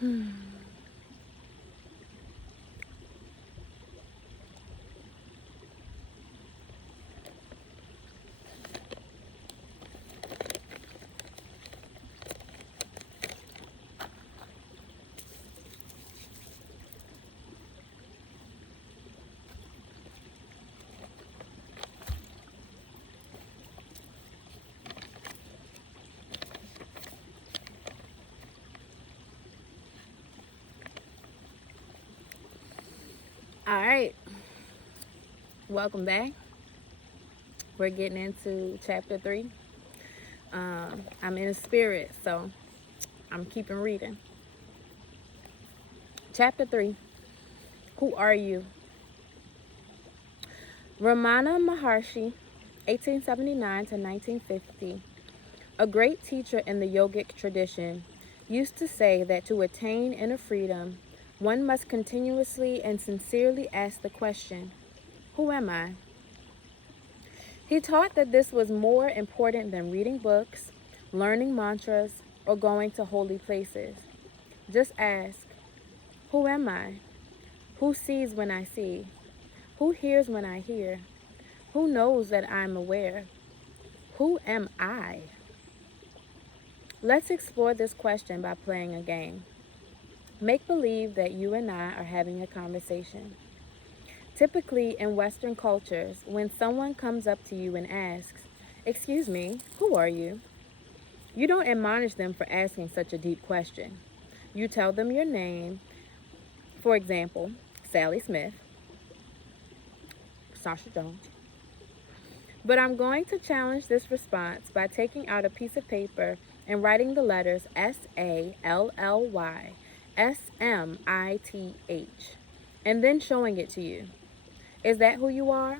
All right, welcome back. We're getting into chapter 3. I'm in a spirit, so I'm keeping reading. Chapter 3. Who are you? Ramana Maharshi, 1879 to 1950, a great teacher in the yogic tradition, used to say that to attain inner freedom, one must continuously and sincerely ask the question, who am I? He taught that this was more important than reading books, learning mantras, or going to holy places. Just ask, who am I? Who sees when I see? Who hears when I hear? Who knows that I'm aware? Who am I? Let's explore this question by playing a game. Make believe that you and I are having a conversation. Typically, in Western cultures, when someone comes up to you and asks, "Excuse me, who are you?" you don't admonish them for asking such a deep question. You tell them your name, for example, Sally Smith, Sasha Jones. But I'm going to challenge this response by taking out a piece of paper and writing the letters Sally, Smith, and then showing it to you. Is that who you are?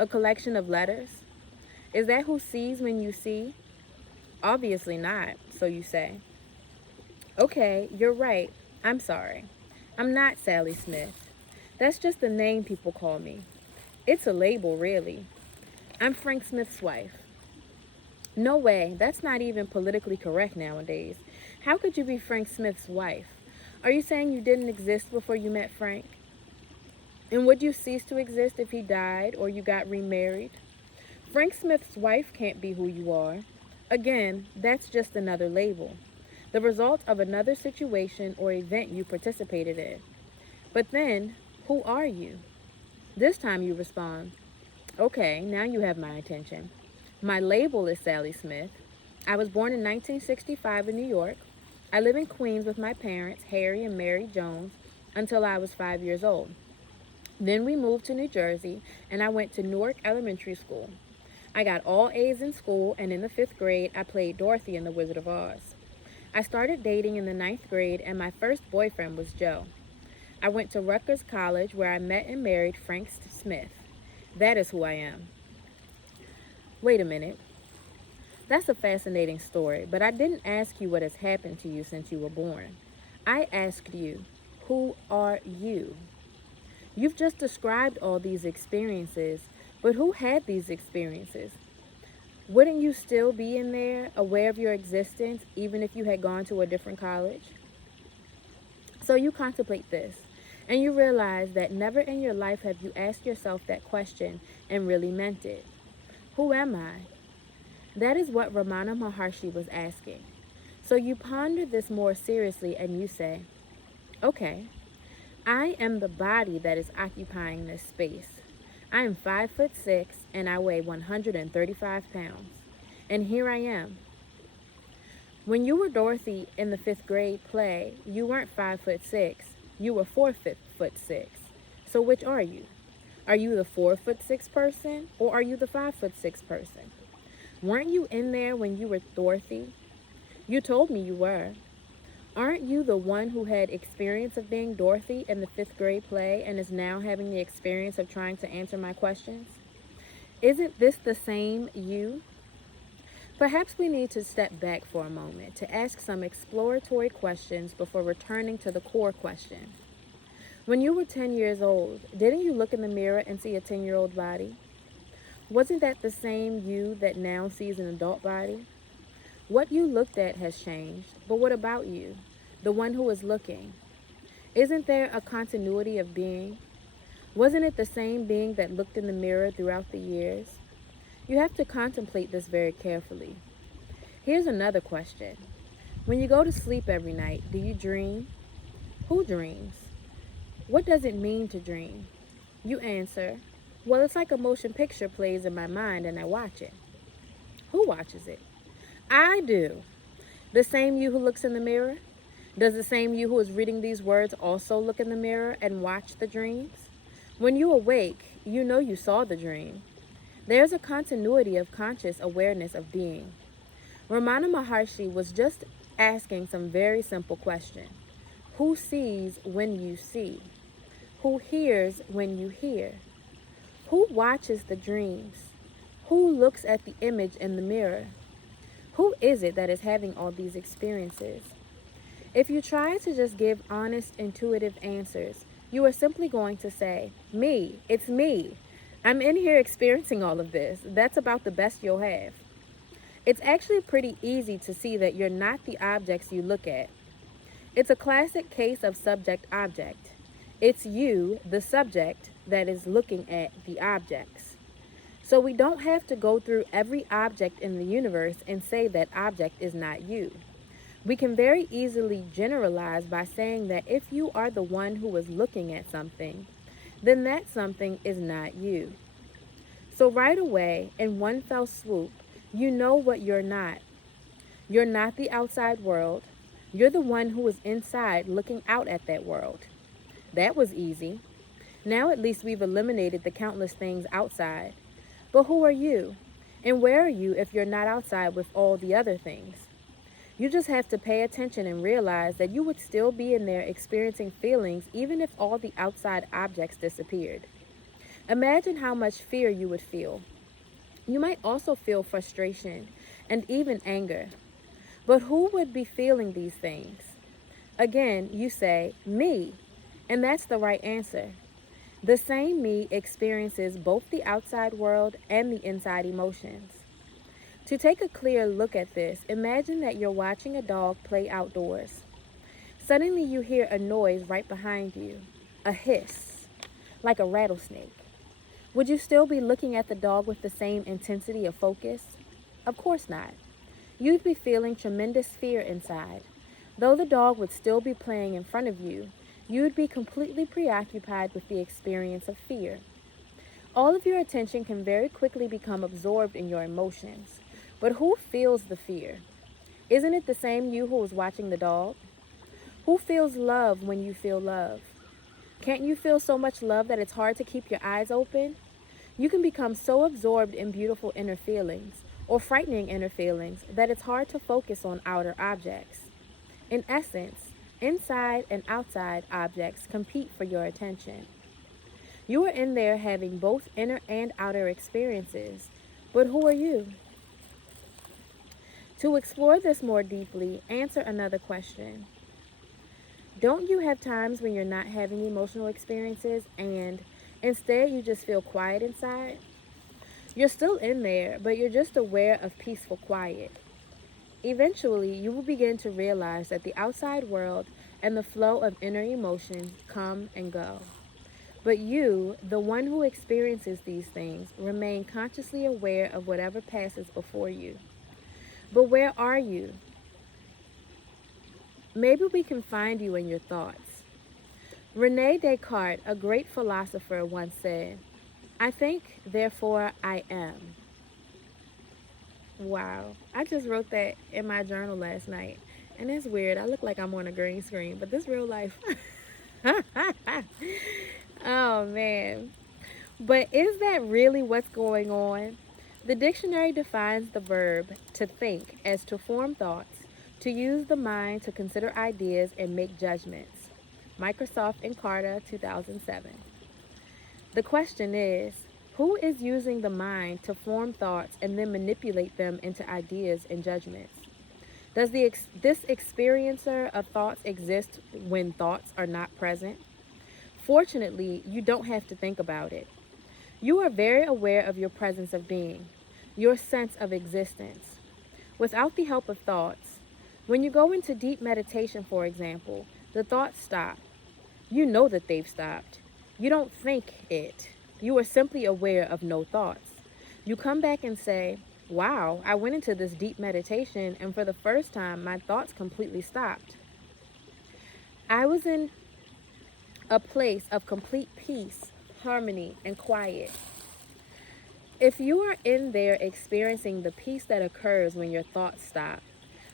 A collection of letters? Is that who sees when you see? Obviously not, so you say. Okay, you're right. I'm sorry. I'm not Sally Smith. That's just the name people call me. It's a label, really. I'm Frank Smith's wife. No way, that's not even politically correct nowadays. How could you be Frank Smith's wife? Are you saying you didn't exist before you met Frank? And would you cease to exist if he died or you got remarried? Frank Smith's wife can't be who you are. Again, that's just another label, the result of another situation or event you participated in. But then, who are you? This time you respond, okay, now you have my attention. My label is Sally Smith. I was born in 1965 in New York. I live in Queens with my parents, Harry and Mary Jones, until I was 5 years old. Then we moved to New Jersey, and I went to Newark Elementary School. I got all A's in school, and in the 5th grade, I played Dorothy in The Wizard of Oz. I started dating in the 9th grade, and my first boyfriend was Joe. I went to Rutgers College, where I met and married Frank Smith. That is who I am. Wait a minute. That's a fascinating story, but I didn't ask you what has happened to you since you were born. I asked you, who are you? You've just described all these experiences, but who had these experiences? Wouldn't you still be in there, aware of your existence, even if you had gone to a different college? So you contemplate this, and you realize that never in your life have you asked yourself that question and really meant it. Who am I? That is what Ramana Maharshi was asking. So you ponder this more seriously and you say, okay, I am the body that is occupying this space. I am 5'6" and I weigh 135 pounds. And here I am. When you were Dorothy in the 5th grade play, you weren't 5'6", you were 4'6". So which are you? Are you the 4'6" person or are you the 5'6" person? Weren't you in there when you were Dorothy? You told me you were. Aren't you the one who had experience of being Dorothy in the 5th grade play and is now having the experience of trying to answer my questions? Isn't this the same you? Perhaps we need to step back for a moment to ask some exploratory questions before returning to the core question. When you were 10 years old, didn't you look in the mirror and see a 10-year-old body? Wasn't that the same you that now sees an adult body? What you looked at has changed, but what about you? the one who is looking. Isn't there a continuity of being? Wasn't it the same being that looked in the mirror throughout the years? You have to contemplate this very carefully. Here's another question. When you go to sleep every night, do you dream? Who dreams? What does it mean to dream? You answer, well, it's like a motion picture plays in my mind and I watch it. Who watches it? I do. The same you who looks in the mirror? Does the same you who is reading these words also look in the mirror and watch the dreams? When you awake, you know you saw the dream. There's a continuity of conscious awareness of being. Ramana Maharshi was just asking some very simple question. Who sees when you see? Who hears when you hear? Who watches the dreams? Who looks at the image in the mirror? Who is it that is having all these experiences? If you try to just give honest, intuitive answers, you are simply going to say, me, it's me. I'm in here experiencing all of this. That's about the best you'll have. It's actually pretty easy to see that you're not the objects you look at. It's a classic case of subject-object. It's you, the subject, that is looking at the objects. So we don't have to go through every object in the universe and say that object is not you. We can very easily generalize by saying that if you are the one who is looking at something, then that something is not you. So right away, in one fell swoop, you know what you're not. You're not the outside world. You're the one who is inside looking out at that world. That was easy. Now at least we've eliminated the countless things outside. But who are you? And where are you if you're not outside with all the other things? You just have to pay attention and realize that you would still be in there experiencing feelings even if all the outside objects disappeared. Imagine how much fear you would feel. You might also feel frustration and even anger. But who would be feeling these things? Again, you say, me, and that's the right answer. The same me experiences both the outside world and the inside emotions. To take a clear look at this, imagine that you're watching a dog play outdoors. Suddenly you hear a noise right behind you, a hiss, like a rattlesnake. Would you still be looking at the dog with the same intensity of focus? Of course not. You'd be feeling tremendous fear inside. Though the dog would still be playing in front of you, you'd be completely preoccupied with the experience of fear. All of your attention can very quickly become absorbed in your emotions. But who feels the fear? Isn't it the same you who was watching the dog? Who feels love when you feel love? Can't you feel so much love that it's hard to keep your eyes open? You can become so absorbed in beautiful inner feelings or frightening inner feelings that it's hard to focus on outer objects. In essence, inside and outside objects compete for your attention. You are in there having both inner and outer experiences, but who are you? To explore this more deeply, answer another question. Don't you have times when you're not having emotional experiences and instead you just feel quiet inside? You're still in there, but you're just aware of peaceful quiet. Eventually, you will begin to realize that the outside world and the flow of inner emotions come and go. But you, the one who experiences these things, remain consciously aware of whatever passes before you. But where are you? Maybe we can find you in your thoughts. Rene Descartes, a great philosopher, once said, I think, therefore I am. Wow, I just wrote that in my journal last night. And it's weird. I look like I'm on a green screen, but this real life. Oh, man. But is that really what's going on? The dictionary defines the verb to think as to form thoughts, to use the mind to consider ideas and make judgments. Microsoft Encarta, 2007. The question is, who is using the mind to form thoughts and then manipulate them into ideas and judgments? Does this experiencer of thoughts exist when thoughts are not present? Fortunately, you don't have to think about it. You are very aware of your presence of being, your sense of existence. Without the help of thoughts, When you go into deep meditation, for example, the thoughts stop. You know that they've stopped. You don't think it. You are simply aware of no thoughts. You come back and say, wow, I went into this deep meditation and for the first time my thoughts completely stopped. I was in a place of complete peace, harmony, and quiet. If you are in there experiencing the peace that occurs when your thoughts stop,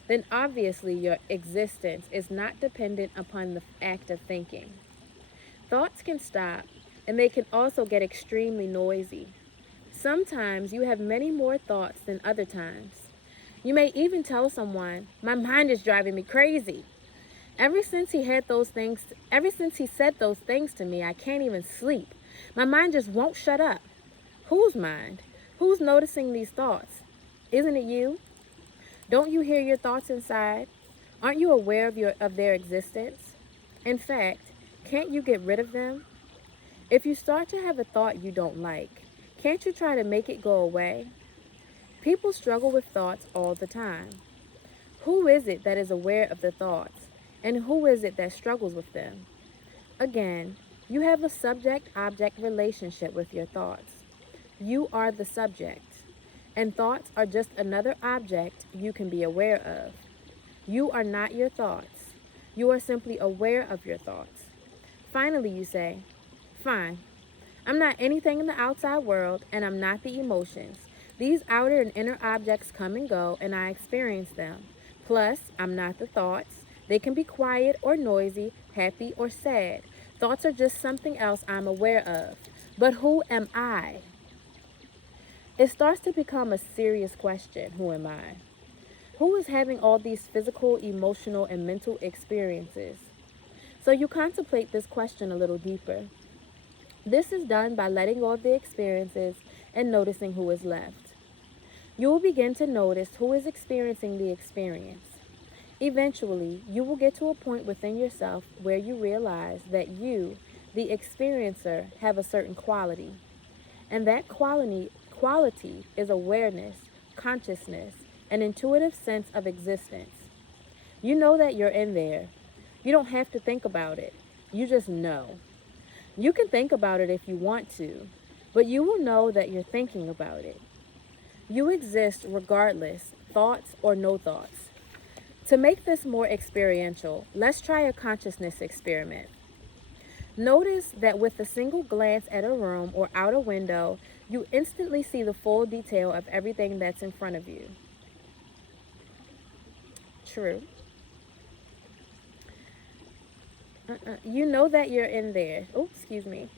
then obviously your existence is not dependent upon the act of thinking. Thoughts can stop, and they can also get extremely noisy. Sometimes you have many more thoughts than other times. You may even tell someone, "My mind is driving me crazy. Ever since he said those things to me, I can't even sleep. My mind just won't shut up." Whose mind? Who's noticing these thoughts? Isn't it you? Don't you hear your thoughts inside? Aren't you aware of their existence? In fact, can't you get rid of them? If you start to have a thought you don't like, can't you try to make it go away? People struggle with thoughts all the time. Who is it that is aware of the thoughts? And who is it that struggles with them? Again, you have a subject-object relationship with your thoughts. You are the subject, and thoughts are just another object you can be aware of. You are not your thoughts. You are simply aware of your thoughts. Finally, you say, fine, I'm not anything in the outside world, and I'm not the emotions. These outer and inner objects come and go, and I experience them. Plus, I'm not the thoughts. They can be quiet or noisy, happy or sad. Thoughts are just something else I'm aware of. But who am I? It starts to become a serious question. Who am I? Who is having all these physical, emotional, and mental experiences? So you contemplate this question a little deeper. This is done by letting go of the experiences and noticing who is left. You will begin to notice who is experiencing the experience. Eventually, you will get to a point within yourself where you realize that you, the experiencer, have a certain quality. And that quality is awareness, consciousness, an intuitive sense of existence. You know that you're in there. You don't have to think about it. You just know. You can think about it if you want to, but you will know that you're thinking about it. You exist regardless, thoughts or no thoughts. To make this more experiential, let's try a consciousness experiment. Notice that with a single glance at a room or out a window, you instantly see the full detail of everything that's in front of you. True. You know that you're in there. Oh, excuse me.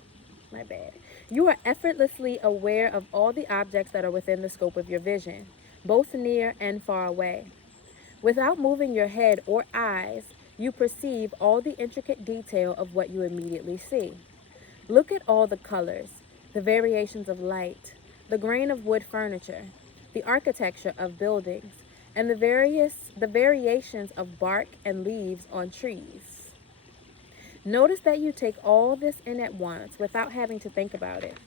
My bad. You are effortlessly aware of all the objects that are within the scope of your vision, both near and far away. Without moving your head or eyes, you perceive all the intricate detail of what you immediately see. Look at all the colors, the variations of light, the grain of wood furniture, the architecture of buildings, and the variations of bark and leaves on trees. Notice that you take all this in at once without having to think about it.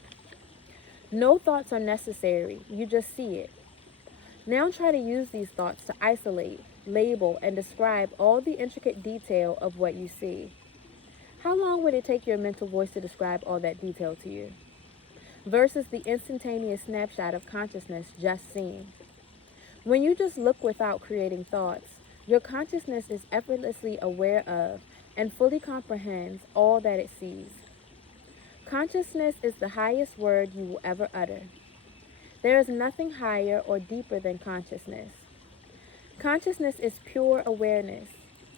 No thoughts are necessary, you just see it. Now try to use these thoughts to isolate, label, and describe all the intricate detail of what you see. How long would it take your mental voice to describe all that detail to you? Versus the instantaneous snapshot of consciousness just seen. When you just look without creating thoughts, your consciousness is effortlessly aware of and fully comprehends all that it sees. Consciousness is the highest word you will ever utter. There is nothing higher or deeper than consciousness. Consciousness is pure awareness.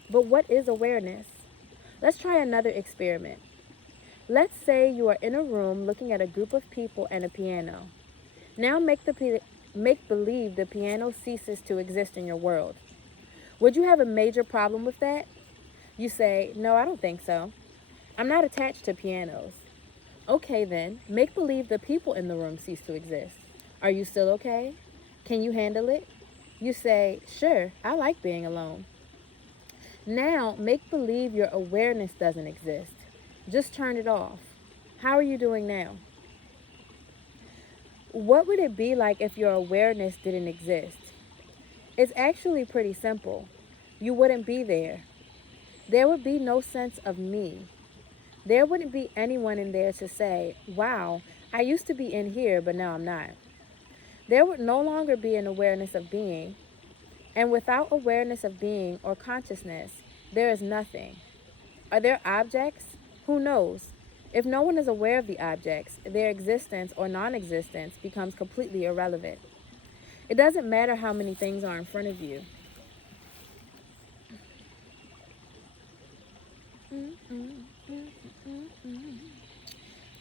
But what is awareness? Let's try another experiment. Let's say you are in a room looking at a group of people and a piano. Now make believe the piano ceases to exist in your world. Would you have a major problem with that? You say, no, I don't think so. I'm not attached to pianos. Okay then, make believe the people in the room cease to exist. Are you still okay? Can you handle it? You say, sure, I like being alone. Now, make believe your awareness doesn't exist. Just turn it off. How are you doing now? What would it be like if your awareness didn't exist? It's actually pretty simple. you wouldn't be there. There would be no sense of me. There wouldn't be anyone in there to say, wow, I used to be in here, but now I'm not. There would no longer be an awareness of being. And without awareness of being or consciousness, there is nothing. Are there objects? Who knows? If no one is aware of the objects, their existence or non-existence becomes completely irrelevant. It doesn't matter how many things are in front of you.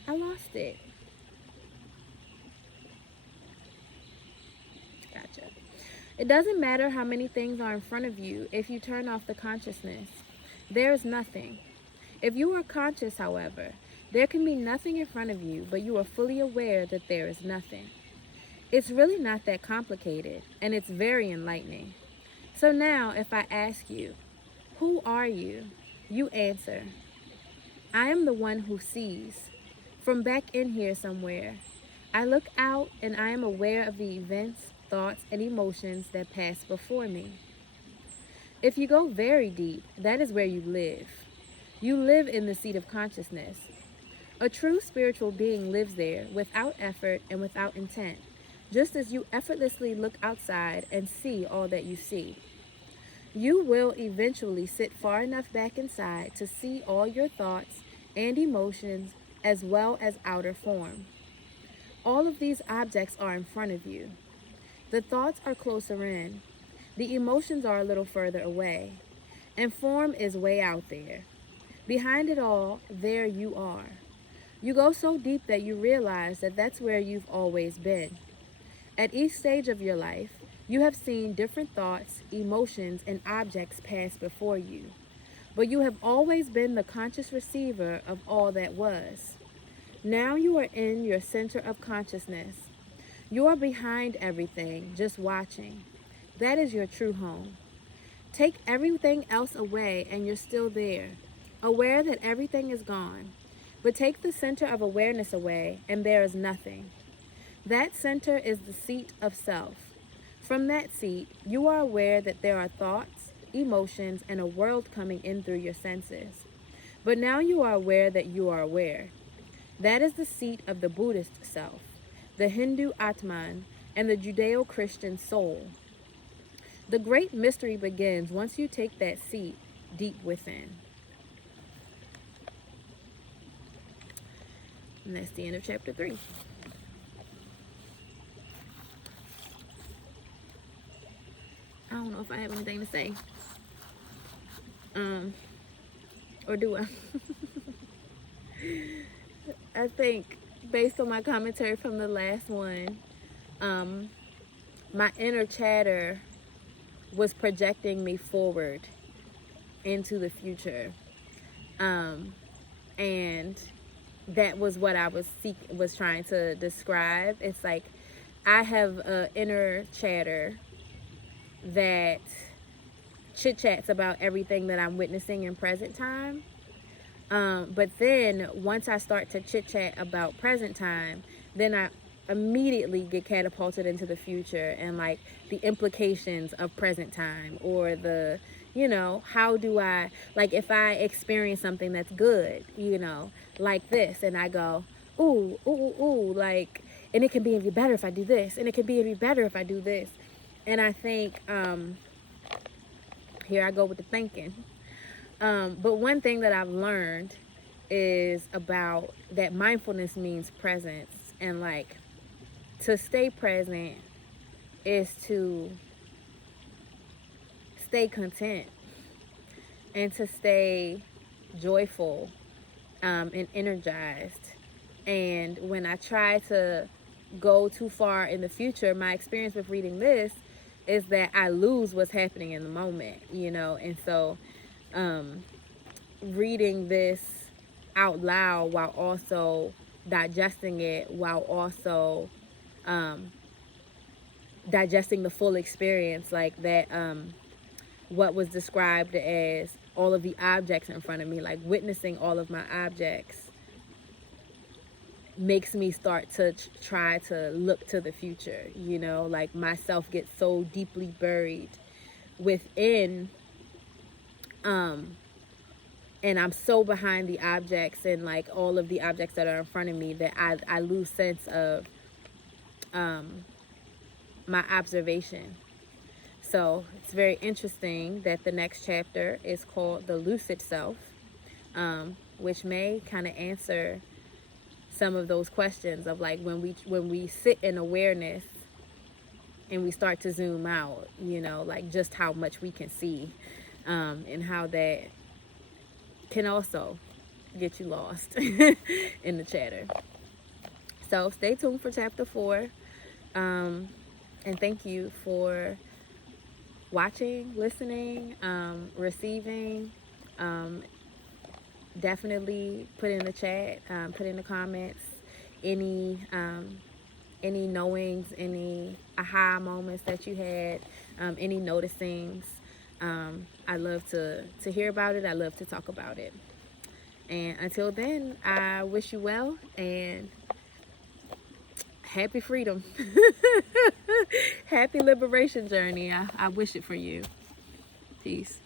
I lost it. Gotcha. It doesn't matter how many things are in front of you if you turn off the consciousness. There is nothing. If you are conscious, however, there can be nothing in front of you, but you are fully aware that there is nothing. It's really not that complicated, and it's very enlightening. So now, if I ask you, who are you? You answer, I am the one who sees. From back in here somewhere, I look out and I am aware of the events, thoughts, and emotions that pass before me. If you go very deep, that is where you live. You live in the seat of consciousness. A true spiritual being lives there without effort and without intent, just as you effortlessly look outside and see all that you see. You will eventually sit far enough back inside to see all your thoughts and emotions as well as outer form. All of these objects are in front of you. The thoughts are closer in. The emotions are a little further away. And form is way out there. Behind it all, there you are. You go so deep that you realize that that's where you've always been. At each stage of your life, you have seen different thoughts, emotions, and objects pass before you. But you have always been the conscious receiver of all that was. Now you are in your center of consciousness. You are behind everything, just watching. That is your true home. Take everything else away and you're still there, aware that everything is gone. But take the center of awareness away and there is nothing. That center is the seat of self. From that seat, you are aware that there are thoughts, emotions, and a world coming in through your senses. But now you are aware that you are aware. That is the seat of the Buddhist self, the Hindu Atman, and the Judeo-Christian soul. The great mystery begins once you take that seat deep within. And that's the end of chapter 3. I don't know if I have anything to say. Or do I? I think based on my commentary from the last one, my inner chatter was projecting me forward into the future. And that was what I was trying to describe. It's like I have an inner chatter that chit-chats about everything that I'm witnessing in present time. But then once I start to chit-chat about present time, then I immediately get catapulted into the future and like the implications of present time, or the, how do I, like if I experience something that's good, like this, and I go, ooh, ooh, ooh, like, and it can be even better if I do this, and it can be even better if I do this. And I think, here I go with the thinking. But one thing that I've learned is about that mindfulness means presence, and like to stay present is to stay content and to stay joyful and energized. And when I try to go too far in the future, my experience with reading this is that I lose what's happening in the moment, and so reading this out loud while also digesting it, while also digesting the full experience, like that, what was described as all of the objects in front of me, like witnessing all of my objects, makes me start to try to look to the future, like myself gets so deeply buried within And I'm so behind the objects and like all of the objects that are in front of me that I lose sense of my observation. So it's very interesting that the next chapter is called The Lucid Self, which may kind of answer some of those questions of like when we sit in awareness and we start to zoom out, you know, like just how much we can see, and how that can also get you lost in the chatter. So stay tuned for chapter 4, and thank you for watching, listening, receiving. Definitely put in the chat, put in the comments any knowings, any aha moments that you had, any noticings. I love to hear about it. I love to talk about it. And until then, I wish you well and happy freedom. Happy liberation journey. I wish it for you. Peace.